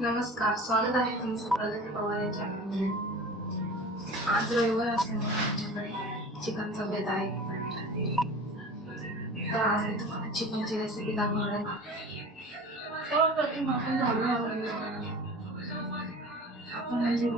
नमस्कार स्वागत आहे तुमचं प्रगती पवार या चॅनलमध्ये. आज रविवार असल्यामुळे आमच्याकडे चिकनचा बेत आहे. तर आज मी तुम्हाला चिकनची रेसिपी दाखवणार आहे. सर्वप्रथम आपण झाडू मारून आपण म्हणजे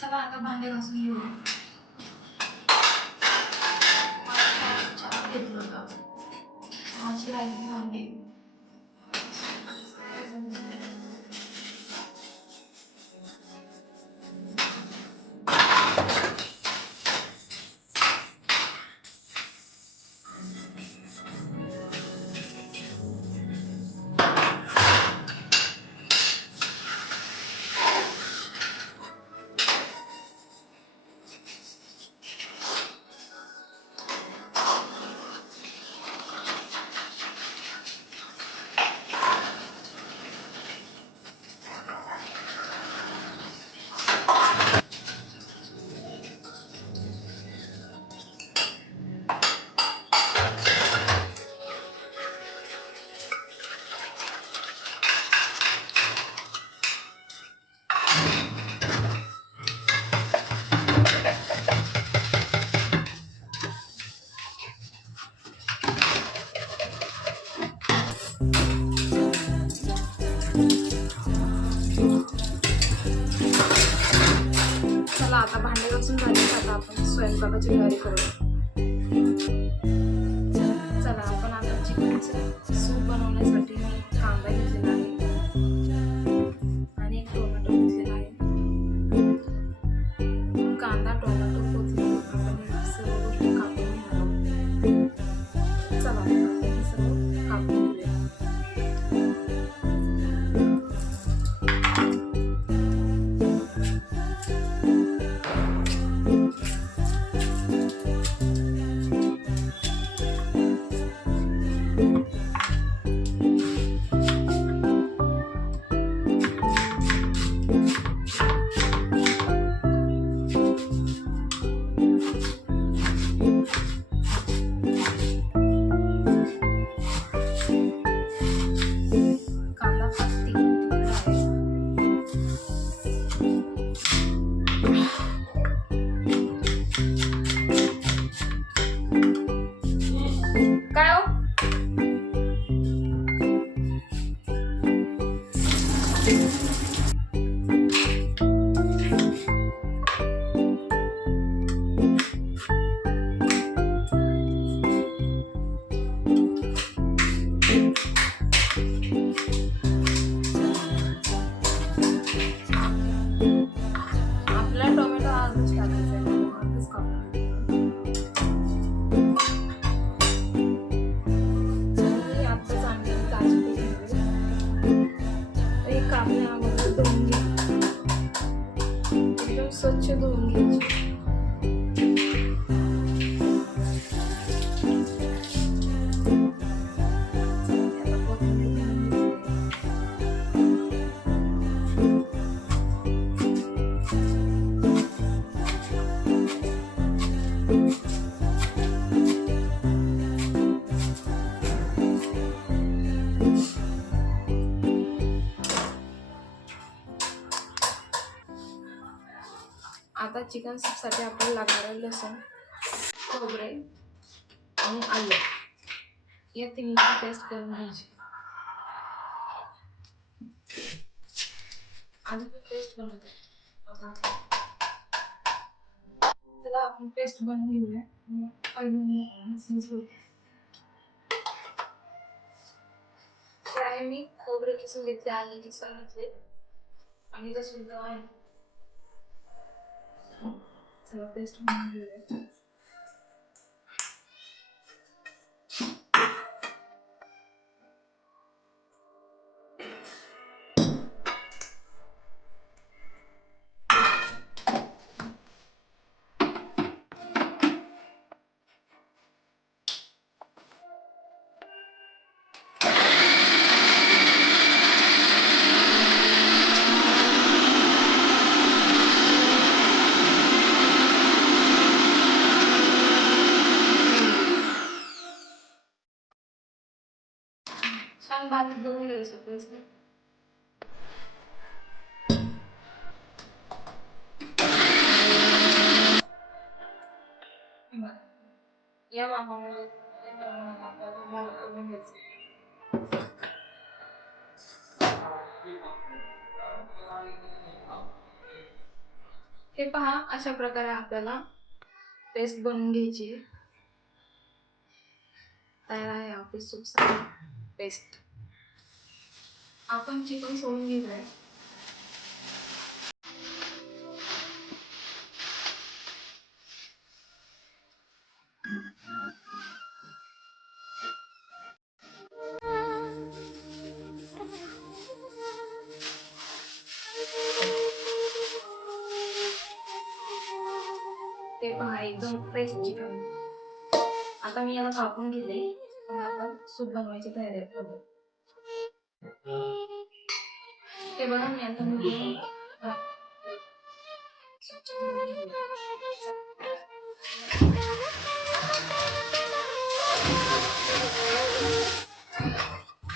Sabar, kau dia langsung you. Lah, Macam, cakap dulu kau. Macam lagi, kau ambil. Chicken सूपसाठी आपल्याला लागणारं लसूण खोबरे आणि आलं. या तिन्हीची पेस्ट करून घ्यायची. आधी पेस्ट बनवते त्याला आपण पेस्ट बनवून घेऊया. आणि मी खोबरे किसून घेतले आले किसून घेतले. आणि लसूण आहे सगळं पेस्ट बनवून घेऊया घ्यायचं या हे पहा अशा प्रकारे आपल्याला पेस्ट बनवून घ्यायची आहे. तयार आहे आपली पेस्ट आपण चिकन सोडून दिलं आहे ते पहा एकदम फ्रेश चिकन आता मी याला कापून घेते. आपण सूप बनवायची तयारी आहे 1번 한미안 선생님.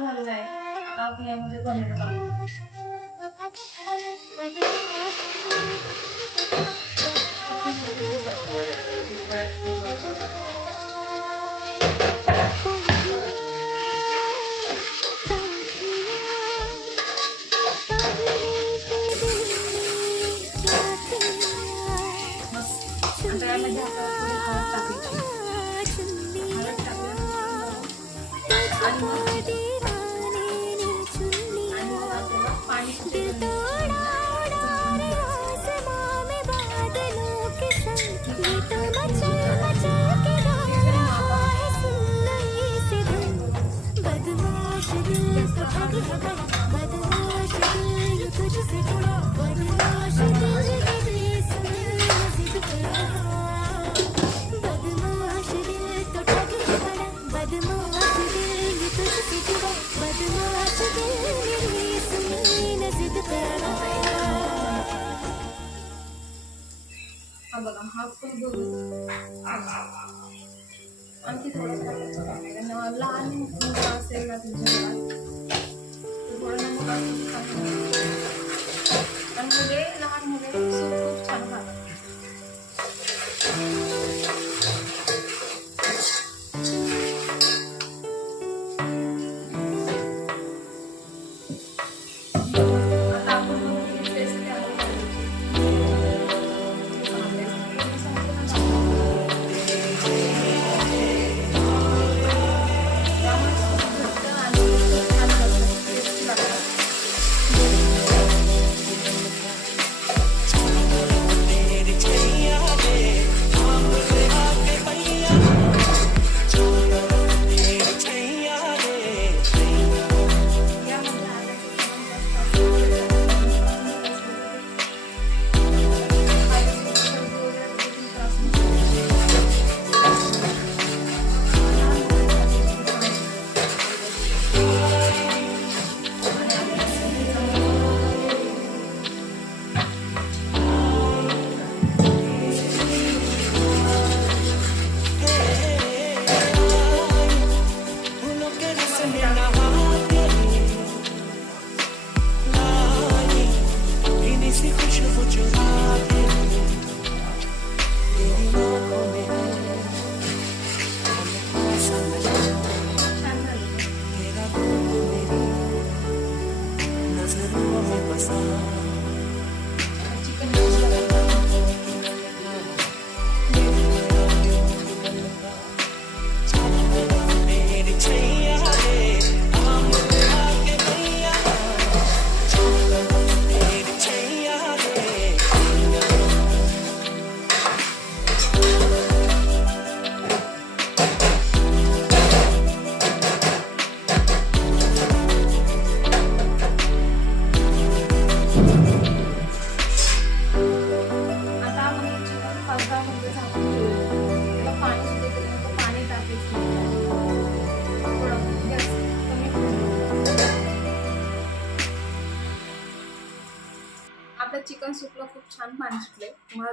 कांदा आता लाल झालेला आहे आता आपण कारण लहान मुलं असेल ना तुमच्या घरात तर थोडं नमक असेल तर चांगलं. पण मुले लहान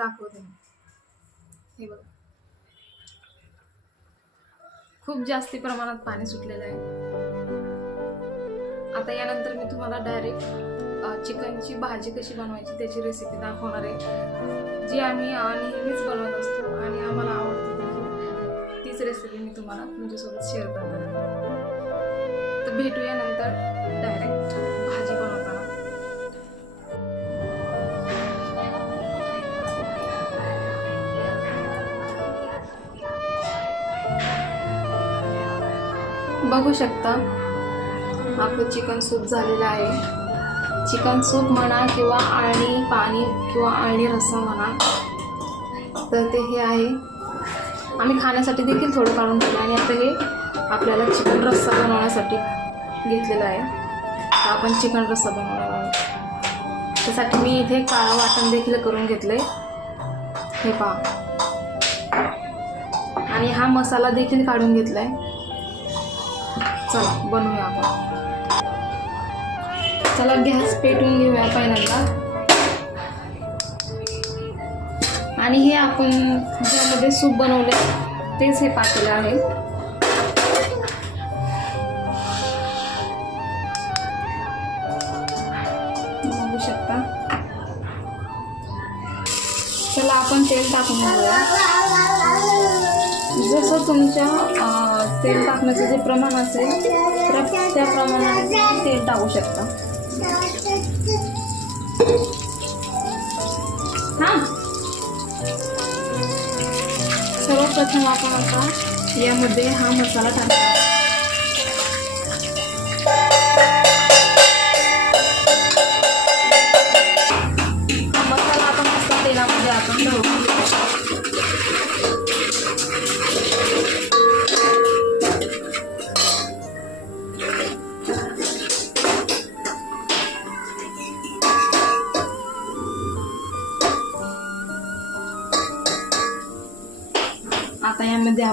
दाखवते हे बघा. खूप जास्ती प्रमाणात पाणी सुटलेलं आहे. आता यानंतर मी तुम्हाला डायरेक्ट चिकनची भाजी कशी बनवायची त्याची रेसिपी दाखवणार आहे. जी आम्ही नेहमीच बनवत असतो आणि आम्हाला आवडते तीच रेसिपी मी तुम्हाला तुमच्यासोबत शेअर करणार आहे. तर भेटूया नंतर डायरेक्ट बघू शकता. आपलं चिकन सूप झालेलं आहे. चिकन सूप म्हणा किंवा आळणी पाणी किंवा आळणी रस्सा म्हणा. तर ते हे आहे. आम्ही खाण्यासाठी देखील थोडं काढून ठेवलं आणि आता हे आपल्याला चिकन रस्सा बनवण्यासाठी घेतलेलं आहे. तर आपण चिकन रस्सा बनवणार आहोत. त्यासाठी मी इथे काळं वाटण देखील करून घेतलं आहे हे पहा. आणि हा मसाला देखील काढून घेतला आहे चला बनवूया आपण. चला गॅस पेटवून घेऊया पहिल्यांदा. आणि हे आपण ज्यामध्ये सूप बनवले तेच हे पातेलं आहे. बघू शकता. चला आपण तेल टाकून घेऊया. जसं तुमच्या तेल टाकण्याचं जे प्रमाण असेल तर त्या प्रमाणात तेल टाकू शकता. हां. सर्वप्रथम आपण आता यामध्ये हा मसाला टाकतो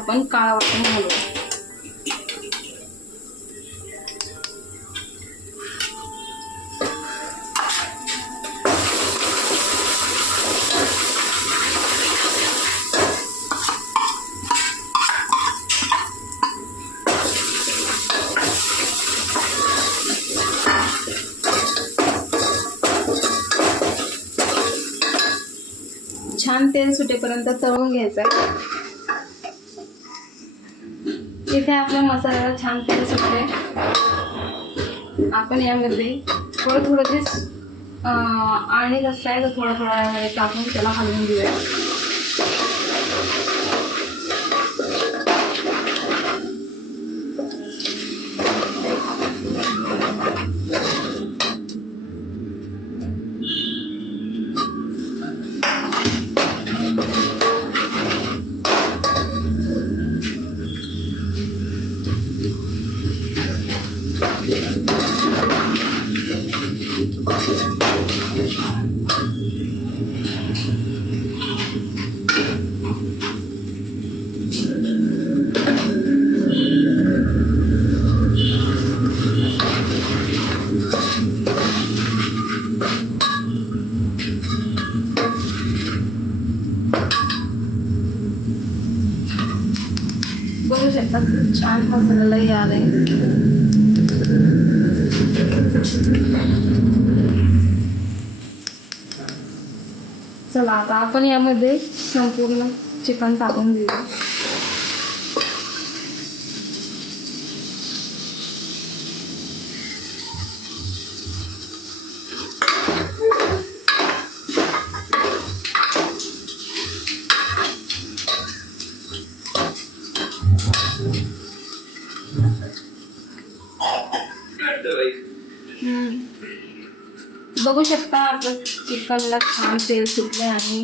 आपण काळा वाटण घालूया छान तेल सुटेपर्यंत तळून घ्यायचं आहे इथे आपल्या मसाल्याला छान तेल सुटते आपण यामध्ये थोडं थोडं जे आणि कसं आहे तर थोडा थोडा यामध्ये टाकून त्याला हलवून घेऊया. చేయాలి चला आता आपण यामध्ये संपूर्ण चिकन टाकून देऊ बघू शकता आपलं चिकनला छान तेल सुटले आणि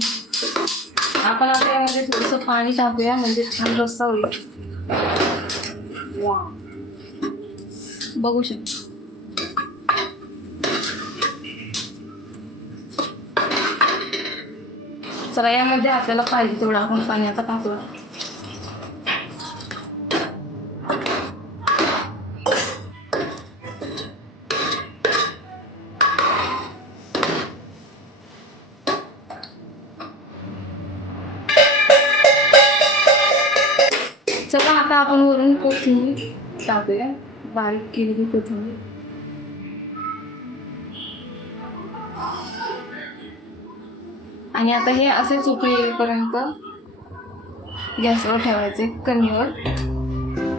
आपण आता यामध्ये थोडंसं पाणी टाकूया म्हणजे छान रस्सा होईल. वा बघू शकता. चला यामध्ये आपल्याला पाहिजे तेवढं आपण पाणी आता टाकूया. आपण वरून कोथिंबीर टाकूया बारीक केलेली कोथिंबीर. आणि आता हे असेच उकळी येईपर्यंत गॅसवर ठेवायचे कमीवर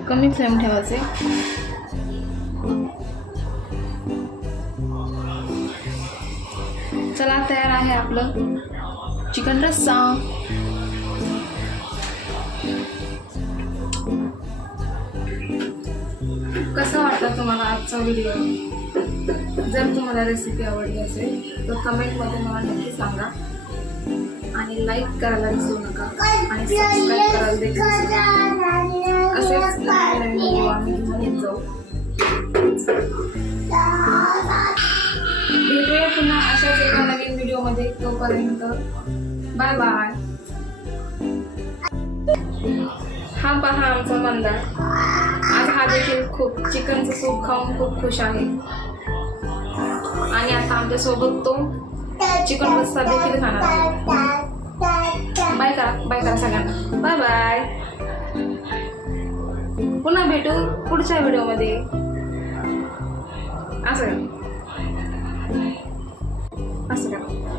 कमी फ्लेम ठेवायचे. चला तयार आहे आपलं चिकन रस्सा. कसा वाटला तुम्हाला आजचा व्हिडिओ जर तुम्हाला रेसिपी आवडली असेल तर कमेंटमध्ये मला नक्की सांगा. आणि लाईक करायला विसरू नका. आणि सबस्क्राईब करायला देखील असेच नवीन नवीन व्हिडिओ आम्ही घेऊन जाऊ. भेटूया पुन्हा अशाच एका नवीन व्हिडिओमध्ये तोपर्यंत बाय बाय हा पहा आमचा मंदार हा देखील खूप चिकनचं सूप खाऊन खूप खुश आहे. आणि आता आमच्यासोबत तो चिकन रस्सा देखील खाणार आहे. बाय करा बाय करा सगळ्यांना. Bye bye. पुन्हा भेटू पुढच्या व्हिडिओमध्ये. असं. करा. असं करा